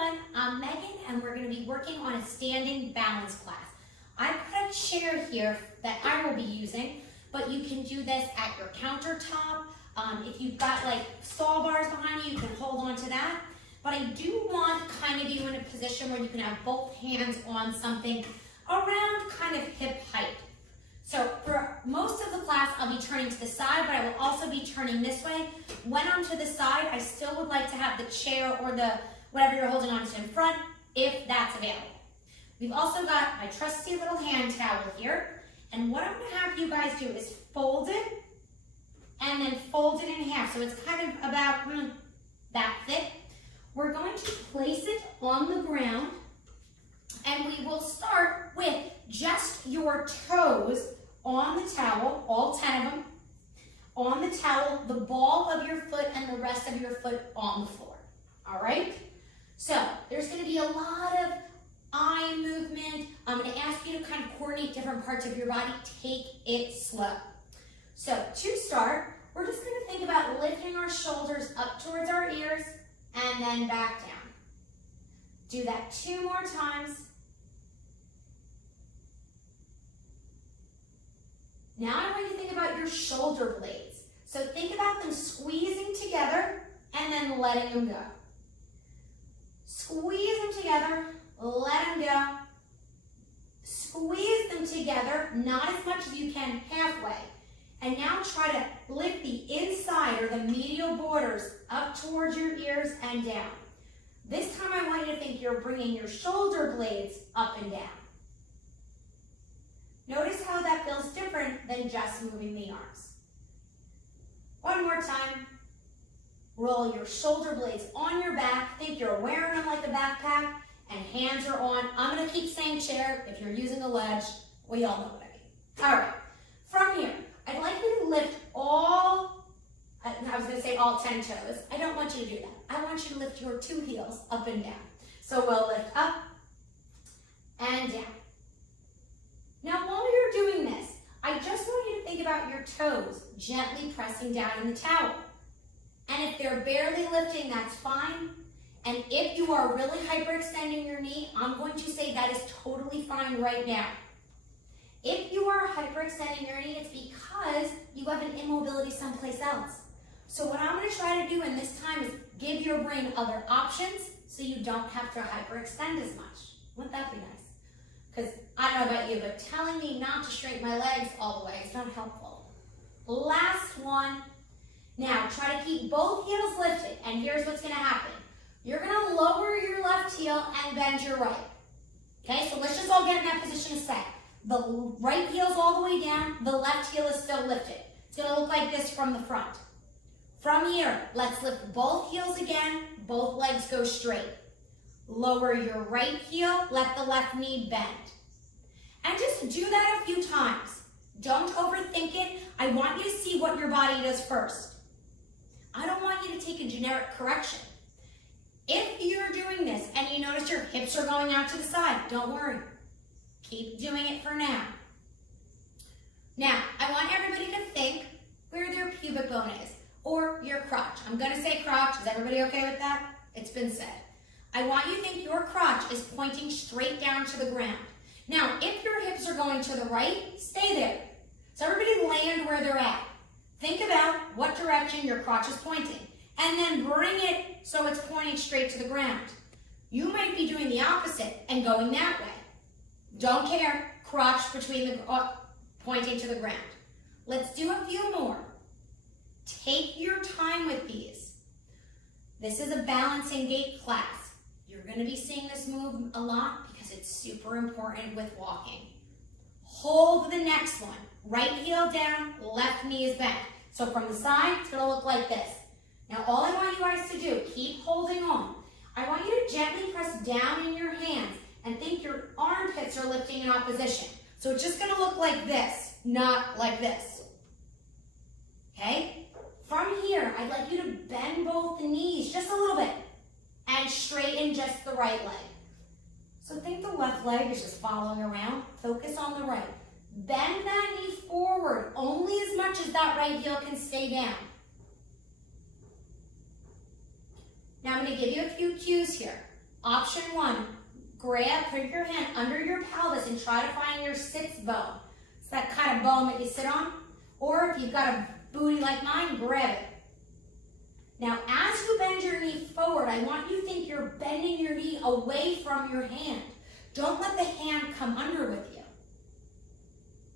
everyone, I'm Megan and we're going to be working on a standing balance class. I put a chair here that I will be using, but you can do this at your countertop. If you've got like stall bars behind you, you can hold on to that. But I do want kind of you in a position where you can have both hands on something around kind of hip height. So for most of the class, I'll be turning to the side, but I will also be turning this way. When I'm to the side, I still would like to have the chair or the whatever you're holding on to in front, if that's available. We've also got my trusty little hand towel here. And what I'm gonna have you guys do is fold it and then fold it in half. So it's kind of about that thick. We're going to place it on the ground and we will start with just your toes on the towel, all 10 of them, on the towel, the ball of your foot and the rest of your foot on the floor, all right? So there's gonna be a lot of eye movement. I'm gonna ask you to kind of coordinate different parts of your body. Take it slow. So to start, we're just gonna think about lifting our shoulders up towards our ears and then back down. Do that 2 more times. Now I want you to think about your shoulder blades. So think about them squeezing together and then letting them go. Squeeze them together, let them go. Squeeze them together, not as much as you can, halfway. And now try to lift the inside or the medial borders up towards your ears and down. This time I want you to think you're bringing your shoulder blades up and down. Notice how that feels different than just moving the arms. One more time. Roll your shoulder blades on your back. Think you're wearing them like a backpack and hands are on. I'm gonna keep saying chair. If you're using a ledge, we all know what I mean. All right, from here, I'd like you to lift all 10 toes. I don't want you to do that. I want you to lift your 2 heels up and down. So we'll lift up and down. Now while you're doing this, I just want you to think about your toes gently pressing down in the towel. And if they're barely lifting, that's fine. And if you are really hyperextending your knee, I'm going to say that is totally fine right now. If you are hyperextending your knee, it's because you have an immobility someplace else. So what I'm going to try to do in this time is give your brain other options so you don't have to hyperextend as much. Wouldn't that be nice? Because I don't know about you, but telling me not to straighten my legs all the way is not helpful. Last one. Now try to keep both heels lifted, and here's what's going to happen. You're going to lower your left heel and bend your right. Okay, so let's just all get in that position a sec. The right heel's all the way down, the left heel is still lifted. It's going to look like this from the front. From here, let's lift both heels again, both legs go straight. Lower your right heel, let the left knee bend. And just do that a few times. Don't overthink it. I want you to see what your body does first. I don't want you to take a generic correction. If you're doing this and you notice your hips are going out to the side, don't worry. Keep doing it for now. Now, I want everybody to think where their pubic bone is, or your crotch. I'm gonna say crotch. Is everybody okay with that? It's been said. I want you to think your crotch is pointing straight down to the ground. Now, if your hips are going to the right, stay there. So everybody land where they're at. Think about what direction your crotch is pointing, and then bring it so it's pointing straight to the ground. You might be doing the opposite and going that way. Don't care, crotch between the pointing to the ground. Let's do a few more. Take your time with these. This is a balancing gait class. You're going to be seeing this move a lot because it's super important with walking. Hold the next one. Right heel down, left knee is bent. So from the side, it's going to look like this. Now all I want you guys to do, keep holding on. I want you to gently press down in your hands and think your armpits are lifting in opposition. So it's just going to look like this, not like this. Okay? From here, I'd like you to bend both the knees just a little bit and straighten just the right leg. So think the left leg is just following around. Focus on the right. Bend that knee forward only as much as that right heel can stay down. Now I'm going to give you a few cues here. Option 1, put your hand under your pelvis and try to find your sits bone. It's that kind of bone that you sit on. Or if you've got a booty like mine, grab it. Now, as you bend your knee forward, I want you to think you're bending your knee away from your hand. Don't let the hand come under with you.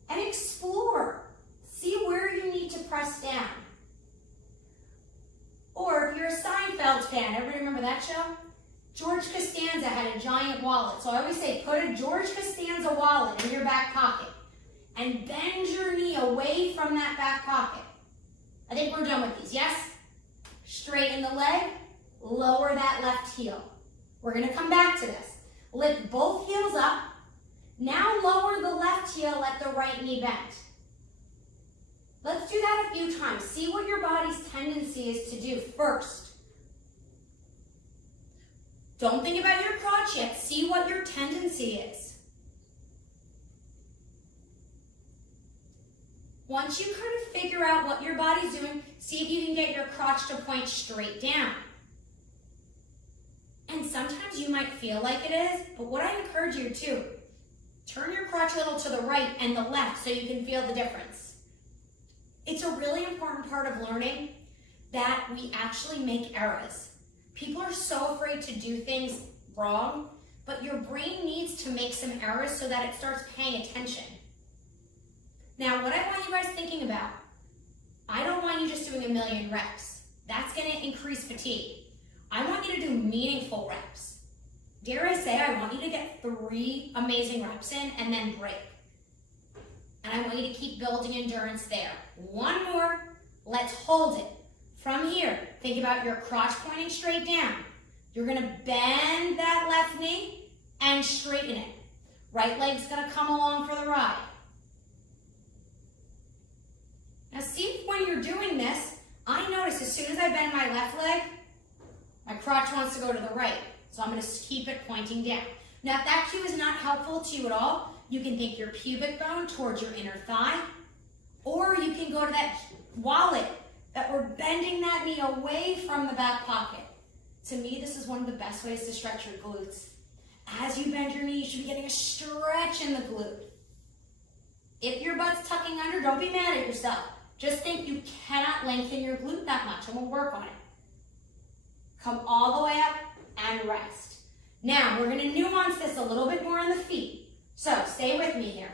And explore. See where you need to press down. Or if you're a Seinfeld fan, everybody remember that show? George Costanza had a giant wallet. So I always say, put a George Costanza wallet in your back pocket and bend your knee away from that back pocket. I think we're done with these, yes? Straighten the leg, lower that left heel. We're gonna come back to this. Lift both heels up. Now lower the left heel, let the right knee bend. Let's do that a few times. See what your body's tendency is to do first. Don't think about your crotch yet. See what your tendency is. Once you kind of figure out what your body's doing, see if you can get your crotch to point straight down. And sometimes you might feel like it is, but what I encourage you to, turn your crotch a little to the right and the left so you can feel the difference. It's a really important part of learning that we actually make errors. People are so afraid to do things wrong, but your brain needs to make some errors so that it starts paying attention. Now, what I want you guys thinking about, I don't want you just doing 1,000,000 reps. That's going to increase fatigue. I want you to do meaningful reps. Dare I say, I want you to get 3 amazing reps in and then break. And I want you to keep building endurance there. 1 more, let's hold it. From here, think about your crotch pointing straight down. You're going to bend that left knee and straighten it. Right leg's going to come along for the ride. Now see, when you're doing this, I notice as soon as I bend my left leg, my crotch wants to go to the right. So I'm going to keep it pointing down. Now if that cue is not helpful to you at all, you can think your pubic bone towards your inner thigh, or you can go to that wallet that we're bending that knee away from the back pocket. To me, this is one of the best ways to stretch your glutes. As you bend your knee, you should be getting a stretch in the glute. If your butt's tucking under, don't be mad at yourself. Just think you cannot lengthen your glute that much, and we'll work on it. Come all the way up and rest. Now, we're gonna nuance this a little bit more on the feet. So, stay with me here.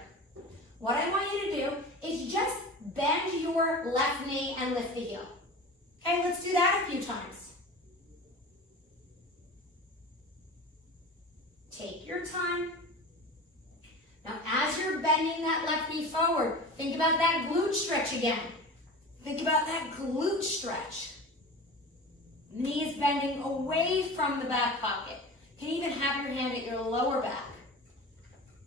What I want you to do is just bend your left knee and lift the heel. Okay, let's do that a few times. Take your time. Now, as you're bending that left knee forward, think about that glute stretch again. Think about that glute stretch. Knee is bending away from the back pocket. You can even have your hand at your lower back.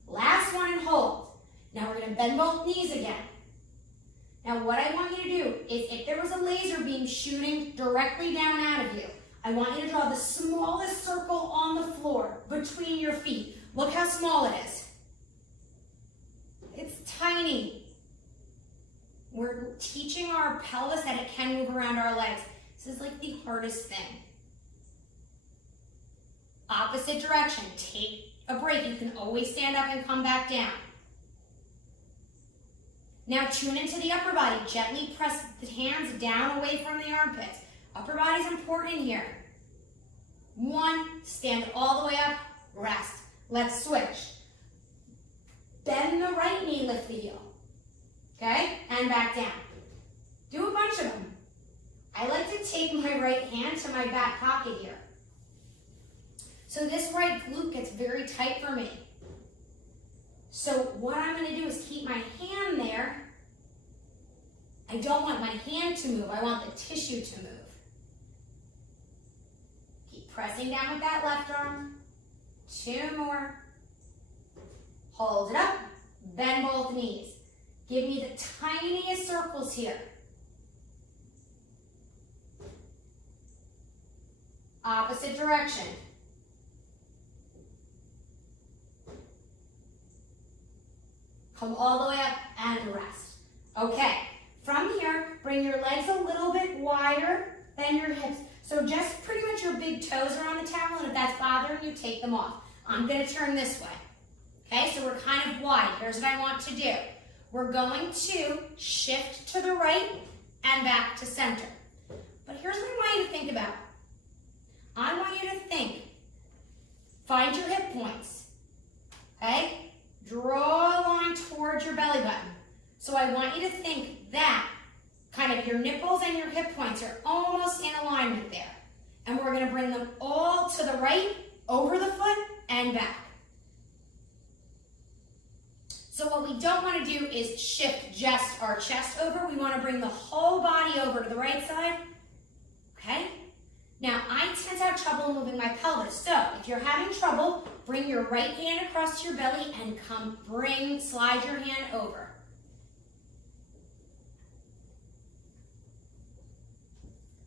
Last one and hold. Now we're going to bend both knees again. Now what I want you to do is, if there was a laser beam shooting directly down out of you, I want you to draw the smallest circle on the floor between your feet. Look how small it is. It's tiny. We're teaching our pelvis that it can move around our legs. This is like the hardest thing. Opposite direction. Take a break. You can always stand up and come back down. Now tune into the upper body. Gently press the hands down away from the armpits. Upper body's important here. 1, stand all the way up, rest. Let's switch. Bend the right knee, lift the heel. Okay, and back down. Do a bunch of them. I like to take my right hand to my back pocket here. So this right glute gets very tight for me. So what I'm going to do is keep my hand there. I don't want my hand to move. I want the tissue to move. Keep pressing down with that left arm. 2 more. Hold it up. Bend both knees. Give me the tiniest circles here. Opposite direction. Come all the way up and rest. Okay, from here, bring your legs a little bit wider than your hips. So So just pretty much your big toes are on the towel, and if that's bothering you, take them off. I'm going to turn this way. Okay, so we're kind of wide. Here's what I want to do. We're going to shift to the right and back to center. But here's what I want you to think about. I want you to think, find your hip points, okay? Draw a line towards your belly button. So I want you to think that kind of your nipples and your hip points are almost in alignment there. And we're going to bring them all to the right, over the foot, and back. So what we don't want to do is shift just our chest over. We want to bring the whole body over to the right side. Okay? Now, I tend to have trouble moving my pelvis. So if you're having trouble, bring your right hand across your belly and slide your hand over.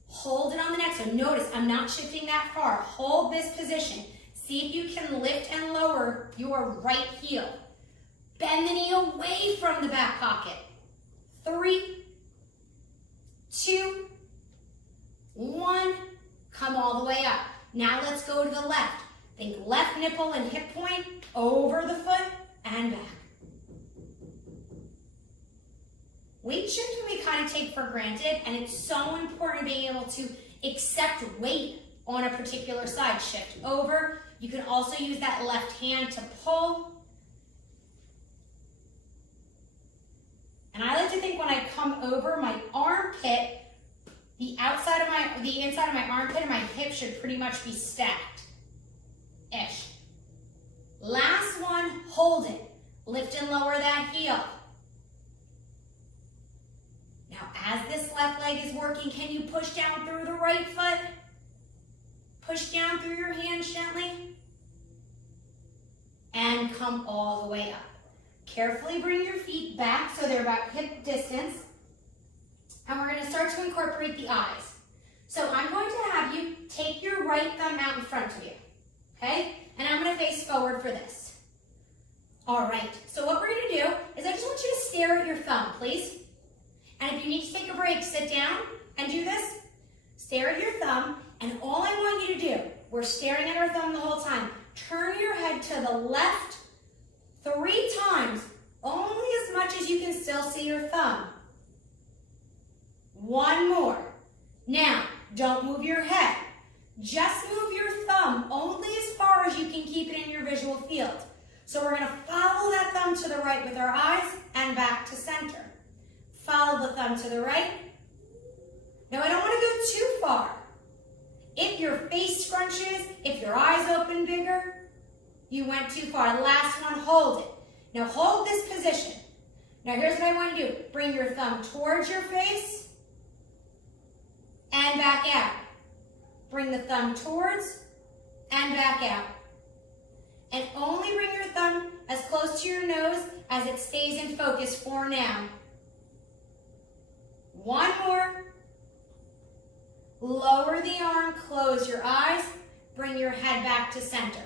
Hold it on the next one. Notice I'm not shifting that far. Hold this position. See if you can lift and lower your right heel. Bend the knee away from the back pocket. 3, 2, 1. Come all the way up. Now let's go to the left. Think left nipple and hip point, over the foot, and back. Weight shifting we kind of take for granted, and it's so important being able to accept weight on a particular side. Shift over. You can also use that left hand to pull. And I like to think when I come over, my armpit, the inside of my armpit and my hip should pretty much be stacked-ish. Last one, hold it. Lift and lower that heel. Now, as this left leg is working, can you push down through the right foot? Push down through your hands gently. And come all the way up. Carefully bring your feet back so they're about hip distance. And we're going to start to incorporate the eyes. So I'm going to have you take your right thumb out in front of you. Okay? And I'm going to face forward for this. All right. So what we're going to do is I just want you to stare at your thumb, please. And if you need to take a break, sit down and do this. Stare at your thumb. And all I want you to do, we're staring at our thumb the whole time. Turn your head to the left 3 times, only as much as you can still see your thumb. 1 more. Now, don't move your head. Just move your thumb only as far as you can keep it in your visual field. So we're going to follow that thumb to the right with our eyes and back to center. Follow the thumb to the right. Now, I don't want to go too far. If your face scrunches, if your eyes open bigger, you went too far. Last one, hold it. Now hold this position. Now here's what I want you to do. Bring your thumb towards your face and back out. Bring the thumb towards and back out. And only bring your thumb as close to your nose as it stays in focus for now. 1 more. Lower the arm, close your eyes, bring your head back to center.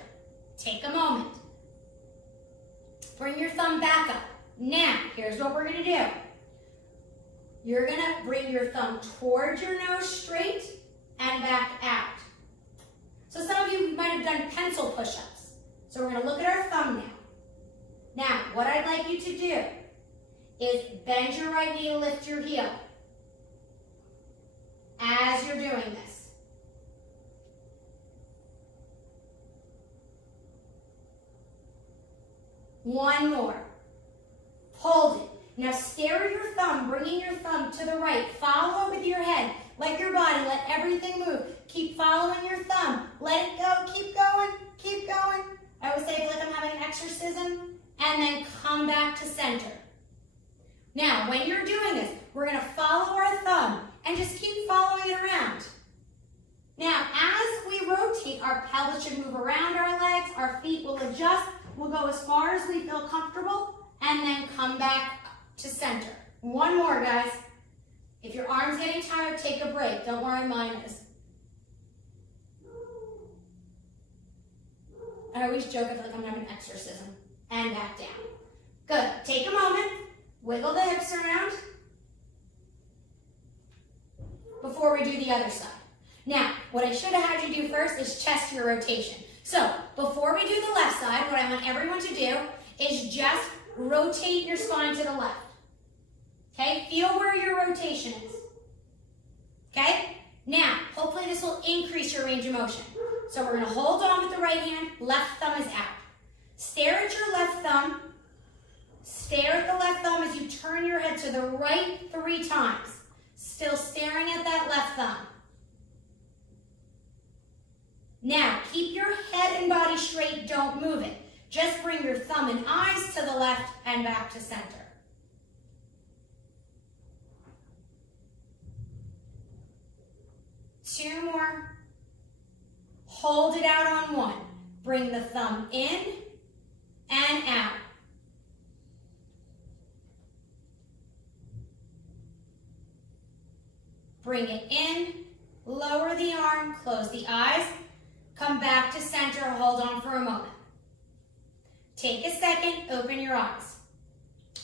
Take a moment. Bring your thumb back up. Now, here's what we're going to do. You're going to bring your thumb towards your nose straight and back out. So some of you might have done pencil push-ups. So we're going to look at our thumb now. Now, what I'd like you to do is bend your right knee, lift your heel. As you're doing this. One more. Hold it. Now stare at your thumb, bringing your thumb to the right. Follow with your head. Let your body, let everything move. Keep following your thumb. Let it go. Keep going. Keep going. I always say I feel like I'm having an exorcism. And then come back to center. Now, when you're doing this, we're going to follow our thumb and just keep following it around. Now, as we rotate, our pelvis should move around our legs, our feet will adjust, we'll go as far as we feel comfortable, and then come back to center. 1 more, guys. If your arm's getting tired, take a break. Don't worry, mine is. I always joke, I feel like I'm having an exorcism. And back down. Good. Take a moment. Wiggle the hips around before we do the other side. Now, what I should have had you do first is chest your rotation. So, before we do the left side, what I want everyone to do is just rotate your spine to the left. Okay? Feel where your rotation is. Okay? Now, hopefully this will increase your range of motion. So we're going to hold on with the right hand, left thumb is out. Stare at your left thumb. Stare at the left thumb as you turn your head to the right 3 times. Still staring at that left thumb. Now, keep your head and body straight, don't move it. Just bring your thumb and eyes to the left and back to center. Two more. Hold it out on one. Bring the thumb in and out. Bring it in, lower the arm, close the eyes, come back to center, hold on for a moment. Take a second, open your eyes.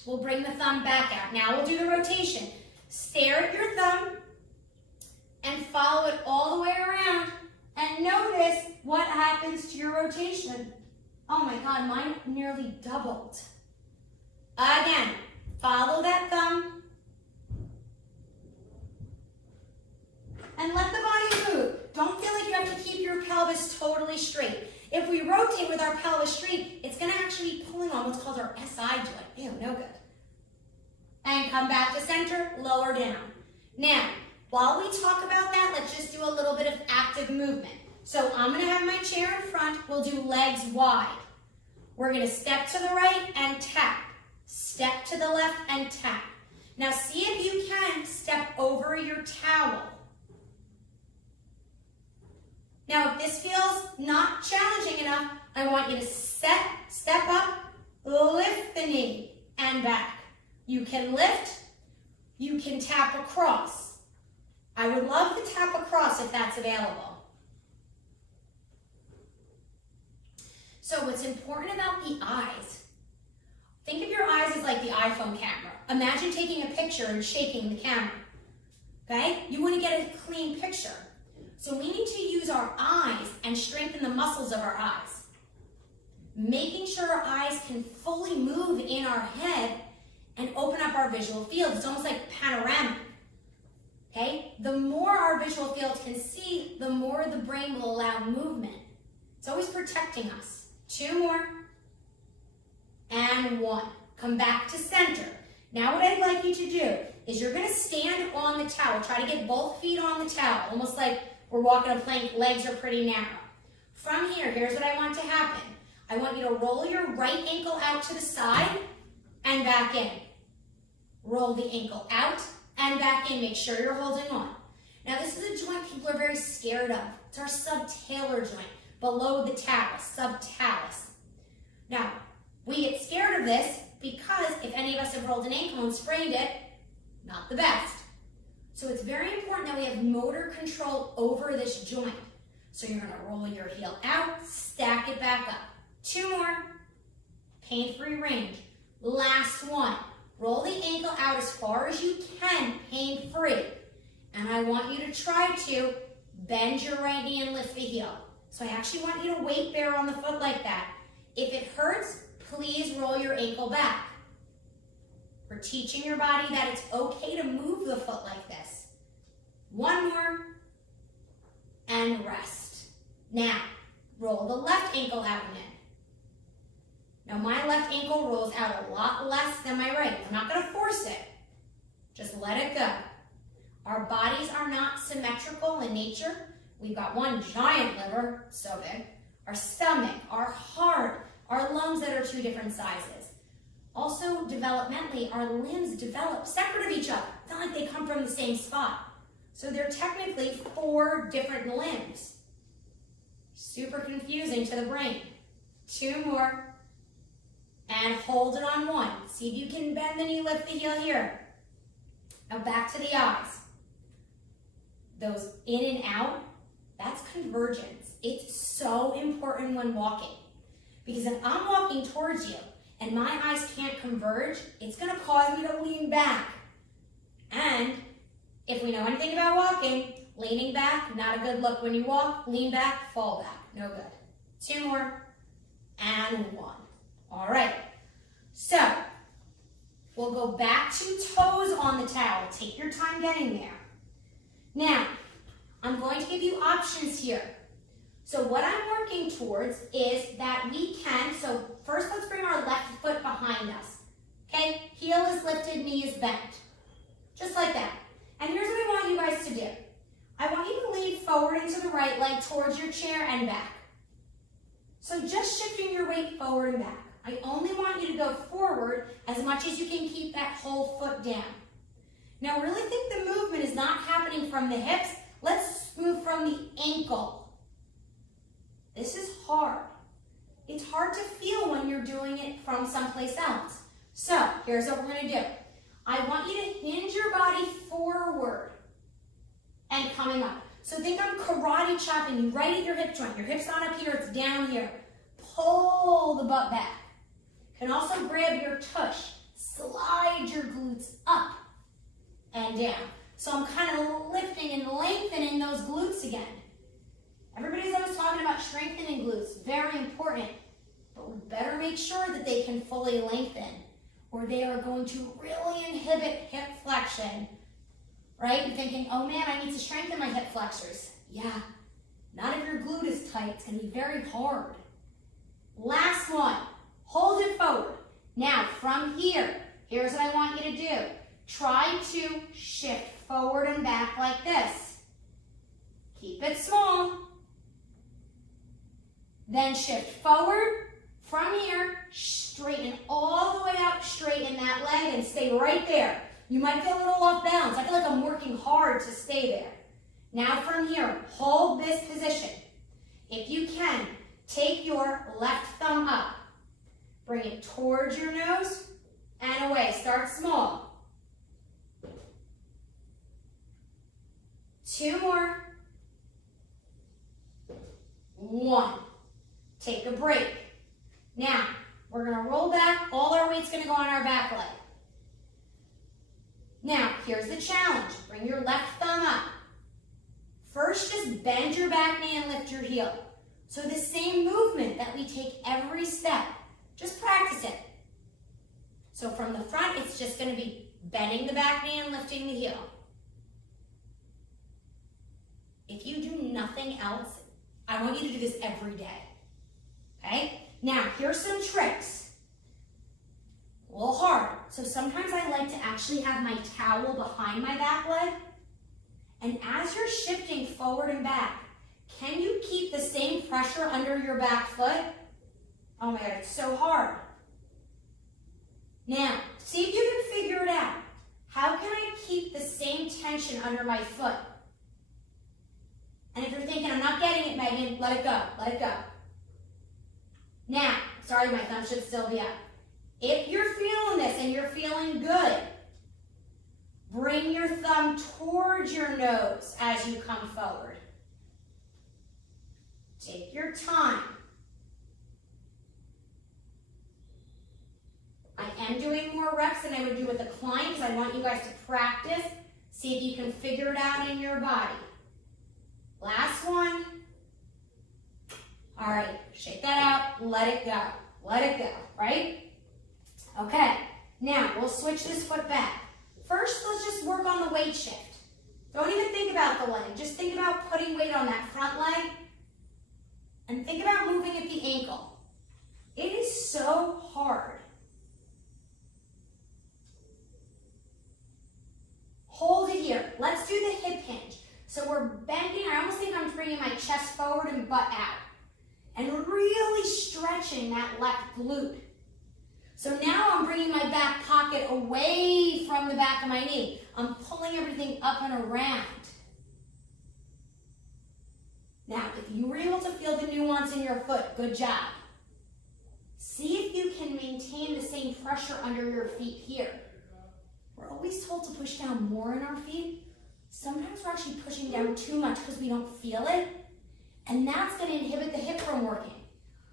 We'll bring the thumb back out. Now we'll do the rotation. Stare at your thumb and follow it all the way around and notice what happens to your rotation. Oh my God, mine nearly doubled. Again, follow that thumb and let the body move. Don't feel like you have to keep your pelvis totally straight. If we rotate with our pelvis straight, it's going to actually be pulling on what's called our SI joint. Ew, no good. And come back to center, lower down. Now, while we talk about that, let's just do a little bit of active movement. So I'm going to have my chair in front. We'll do legs wide. We're going to step to the right and tap. Step to the left and tap. Now see if you can step over your towel. Now, if this feels not challenging enough, I want you to step up, lift the knee, and back. You can lift, you can tap across. I would love to tap across if that's available. So what's important about the eyes, think of your eyes as like the iPhone camera. Imagine taking a picture and shaking the camera, okay? You want to get a clean picture. So we need to use our eyes and strengthen the muscles of our eyes. Making sure our eyes can fully move in our head and open up our visual field. It's almost like panoramic. Okay? The more our visual field can see, the more the brain will allow movement. It's always protecting us. 2 more. And 1. Come back to center. Now what I'd like you to do is you're going to stand on the towel. Try to get both feet on the towel, almost like we're walking a plank, legs are pretty narrow. From here, here's what I want to happen. I want you to roll your right ankle out to the side and back in. Roll the ankle out and back in. Make sure you're holding on. Now this is a joint people are very scared of. It's our subtalar joint, below the talus, subtalus. Now, we get scared of this because if any of us have rolled an ankle and sprained it, not the best. So it's very important that we have motor control over this joint. So you're going to roll your heel out, stack it back up. 2 more. Pain-free range. Last one. Roll the ankle out as far as you can, pain-free. And I want you to try to bend your right knee and lift the heel. So I actually want you to weight bear on the foot like that. If it hurts, please roll your ankle back. We're teaching your body that it's okay to move the foot like this. 1 more, and rest. Now, roll the left ankle out and in. Now my left ankle rolls out a lot less than my right. I'm not going to force it. Just let it go. Our bodies are not symmetrical in nature. We've got one giant liver, so big. Our stomach, our heart, our lungs that are 2 different sizes. Also, developmentally, our limbs develop separate of each other. It's not like they come from the same spot. So they're technically 4 different limbs. Super confusing to the brain. 2 more. And hold it on 1. See if you can bend the knee, lift the heel here. Now back to the eyes. Those in and out, that's convergence. It's so important when walking. Because if I'm walking towards you, and my eyes can't converge, it's going to cause me to lean back. And if we know anything about walking, Leaning back, not a good look when you walk. Lean back, fall back, no good. 2 more, and 1. All right, so we'll go back to toes on the towel. Take your time getting there. Now, I'm going to give you options here. So what I'm working towards is that we can, so first let's bring our left foot behind us. Okay, heel is lifted, knee is bent. Just like that. And here's what I want you guys to do. I want you to lean forward into the right leg towards your chair and back. So just shifting your weight forward and back. I only want you to go forward as much as you can keep that whole foot down. Now really think the movement is not happening from the hips. Let's move from the ankle. This is hard. It's hard to feel when you're doing it from someplace else. So here's what we're going to do. I want you to hinge your body forward and coming up. So think I'm karate chopping you right at your hip joint. Your hip's not up here, it's down here. Pull the butt back. You can also grab your tush. Slide your glutes up and down. So I'm kind of lifting and lengthening those glutes again. Everybody's always talking about strengthening glutes. Very important. But we better make sure that they can fully lengthen, or they are going to really inhibit hip flexion. Right? You're thinking, oh man, I need to strengthen my hip flexors. Yeah, not if your glute is tight. It's going to be very hard. Last one. Hold it forward. Now, from here, here's what I want you to do. Try to shift forward and back like this. Keep it small. Then shift forward. From here, straighten all the way up, straighten that leg, and stay right there. You might feel a little off balance. I feel like I'm working hard to stay there. Now from here, hold this position. If you can, take your left thumb up. Bring it towards your nose and away. Start small. 2 more. 1. Take a break. Now, we're going to roll back. All our weight's going to go on our back leg. Now, here's the challenge. Bring your left thumb up. First, just bend your back knee and lift your heel. So the same movement that we take every step. Just practice it. So from the front, it's just going to be bending the back knee and lifting the heel. If you do nothing else, I want you to do this every day. Okay? Now, here's some tricks. A little hard. So sometimes I like to actually have my towel behind my back leg. And as you're shifting forward and back, can you keep the same pressure under your back foot? Oh my God, it's so hard. Now, see if you can figure it out. How can I keep the same tension under my foot? And if you're thinking, I'm not getting it, Megan, let it go, let it go. Now, sorry, my thumb should still be up. If you're feeling this and you're feeling good, bring your thumb towards your nose as you come forward. Take your time. I am doing more reps than I would do with a client because I want you guys to practice. See if you can figure it out in your body. Last one. All right, shake that out, let it go. Let it go, right? Okay, now we'll switch this foot back. First, let's just work on the weight shift. Don't even think about the leg. Just think about putting weight on that front leg. And think about moving at the ankle. It is so hard. Hold it here. Let's do the hip hinge. So we're bending. I almost think I'm bringing my chest forward and butt out. And really stretching that left glute. So now I'm bringing my back pocket away from the back of my knee. I'm pulling everything up and around. Now, if you were able to feel the nuance in your foot, good job. See if you can maintain the same pressure under your feet here. We're always told to push down more in our feet. Sometimes we're actually pushing down too much because we don't feel it. And that's going to inhibit the hip from working.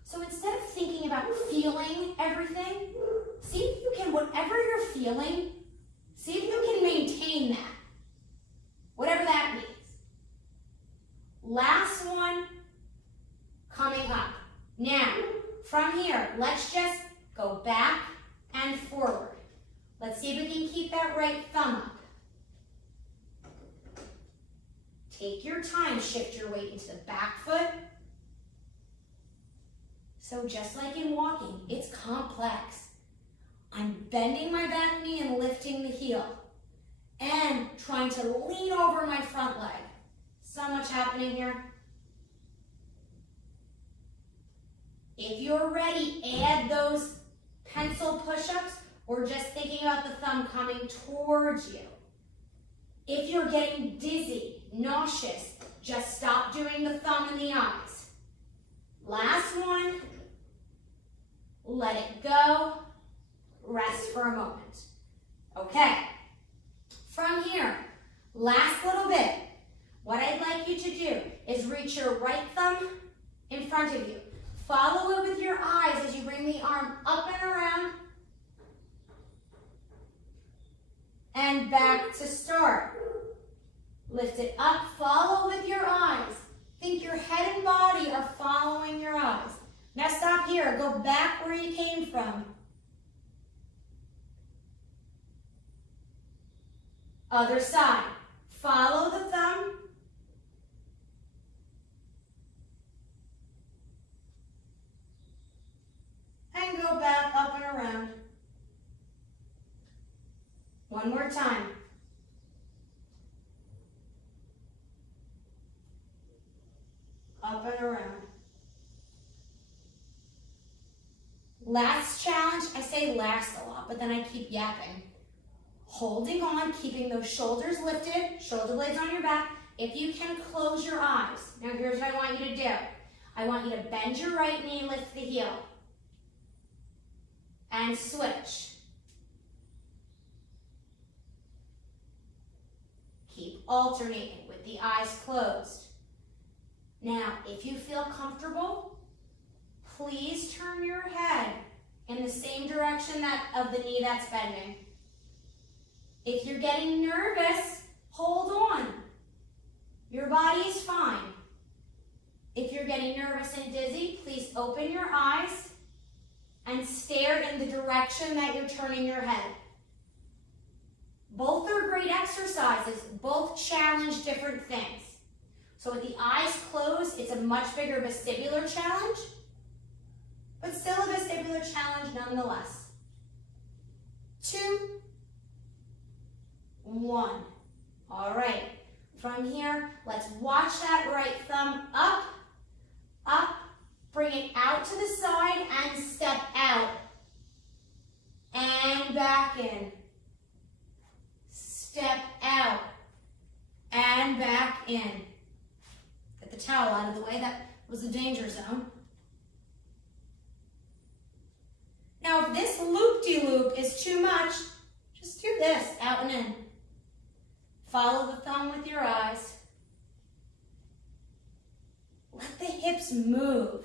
So instead of thinking about feeling everything, see if you can, whatever you're feeling, see if you can maintain that. Whatever that means. Now, from here, let's just go back and forward. Let's see if we can keep that right thumb up. Take your time, shift your weight into the back foot. So just like in walking, it's complex. I'm bending my back knee and lifting the heel and trying to lean over my front leg. So much happening here. If you're ready, add those pencil push-ups or just thinking about the thumb coming towards you. If you're getting dizzy, nauseous, just stop doing the thumb and the eyes. Last one. Let it go. Rest for a moment. Okay. From here, last little bit. What I'd like you to do is reach your right thumb in front of you. Follow it with your eyes as you bring the arm up and around and back to start. Lift it up, follow with your eyes. Think your head and body are following your eyes. Now stop here, go back where you came from. Other side, follow the thumb. And go back up and around. One more time. Up and around. Last challenge, I say last a lot, but then I keep yapping. Holding on, keeping those shoulders lifted, shoulder blades on your back. If you can, close your eyes. Now here's what I want you to do. I want you to bend your right knee, lift the heel. And switch. Keep alternating with the eyes closed. Now, if you feel comfortable, please turn your head in the same direction of the knee that's bending. If you're getting nervous, hold on. Your body is fine. If you're getting nervous and dizzy, please open your eyes and stare in the direction that you're turning your head. Both are great exercises. Both challenge different things. So with the eyes closed, it's a much bigger vestibular challenge, but still a vestibular challenge nonetheless. 2, 1. All right. From here, let's watch that right thumb up, up, bring it out to the side and step out. And back in. Step out. And back in. Get the towel out of the way, that was a danger zone. Now if this loop-de-loop is too much, just do this, out and in. Follow the thumb with your eyes. Let the hips move.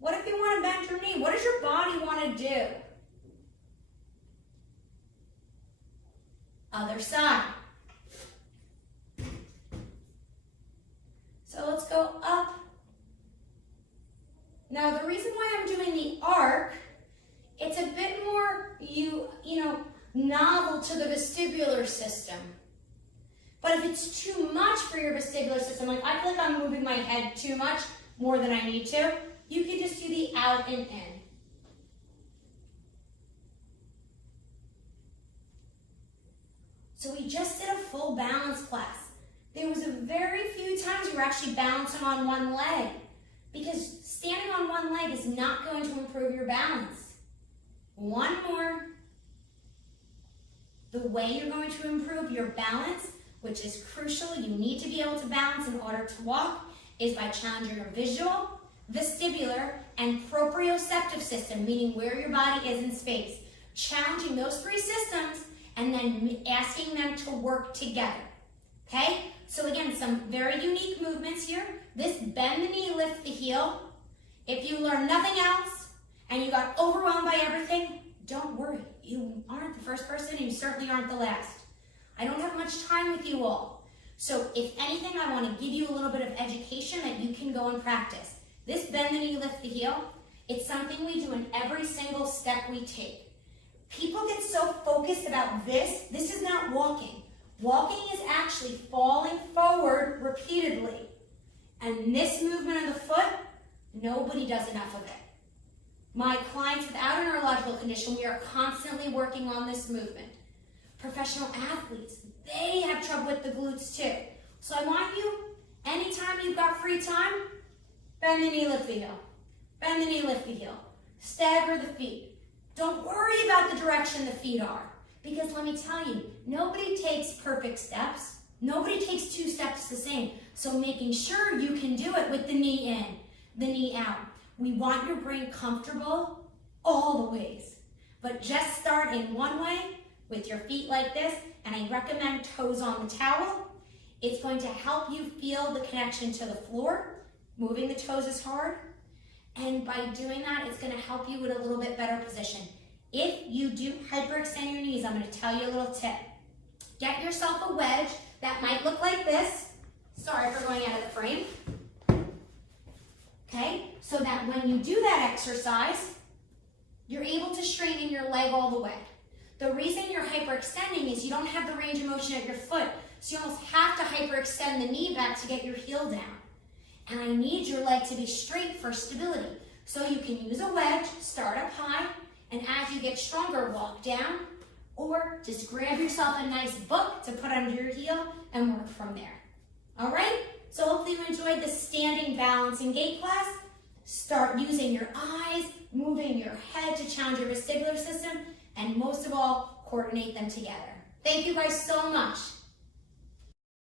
What if you want to bend your knee? What does your body want to do? Other side. So let's go up. Now the reason why I'm doing the arc, it's a bit more, novel to the vestibular system. But if it's too much for your vestibular system, like I feel like I'm moving my head too much, more than I need to, you can just do the out and in. So we just did a full balance class. There was a very few times you were actually balancing on one leg, because standing on one leg is not going to improve your balance. One more. The way you're going to improve your balance, which is crucial, you need to be able to balance in order to walk, is by challenging your visual, vestibular, and proprioceptive system, meaning where your body is in space. Challenging those 3 systems and then asking them to work together. Okay? So again, some very unique movements here. This bend the knee, lift the heel. If you learn nothing else and you got overwhelmed by everything, don't worry. You aren't the first person and you certainly aren't the last. I don't have much time with you all. So if anything, I want to give you a little bit of education that you can go and practice. This bend the knee, lift the heel, it's something we do in every single step we take. People get so focused about this. This is not walking. Walking is actually falling forward repeatedly. And this movement of the foot, nobody does enough of it. My clients without a neurological condition, we are constantly working on this movement. Professional athletes, they have trouble with the glutes too. So I want you, anytime you've got free time, bend the knee, lift the heel. Bend the knee, lift the heel. Stagger the feet. Don't worry about the direction the feet are. Because let me tell you, nobody takes perfect steps. Nobody takes 2 steps the same. So making sure you can do it with the knee in, the knee out. We want your brain comfortable all the ways. But just start in one way with your feet like this, and I recommend toes on the towel. It's going to help you feel the connection to the floor. Moving the toes is hard. And by doing that, it's going to help you with a little bit better position. If you do hyperextend your knees, I'm going to tell you a little tip. Get yourself a wedge that might look like this. Sorry for going out of the frame. Okay, so that when you do that exercise, you're able to straighten your leg all the way. The reason you're hyperextending is you don't have the range of motion at your foot, so you almost have to hyperextend the knee back to get your heel down. And I need your leg to be straight for stability. So you can use a wedge, start up high, and as you get stronger, walk down, or just grab yourself a nice book to put under your heel and work from there. All right? So hopefully you enjoyed the standing balance and gait class. Start using your eyes, moving your head to challenge your vestibular system, and most of all, coordinate them together. Thank you guys so much.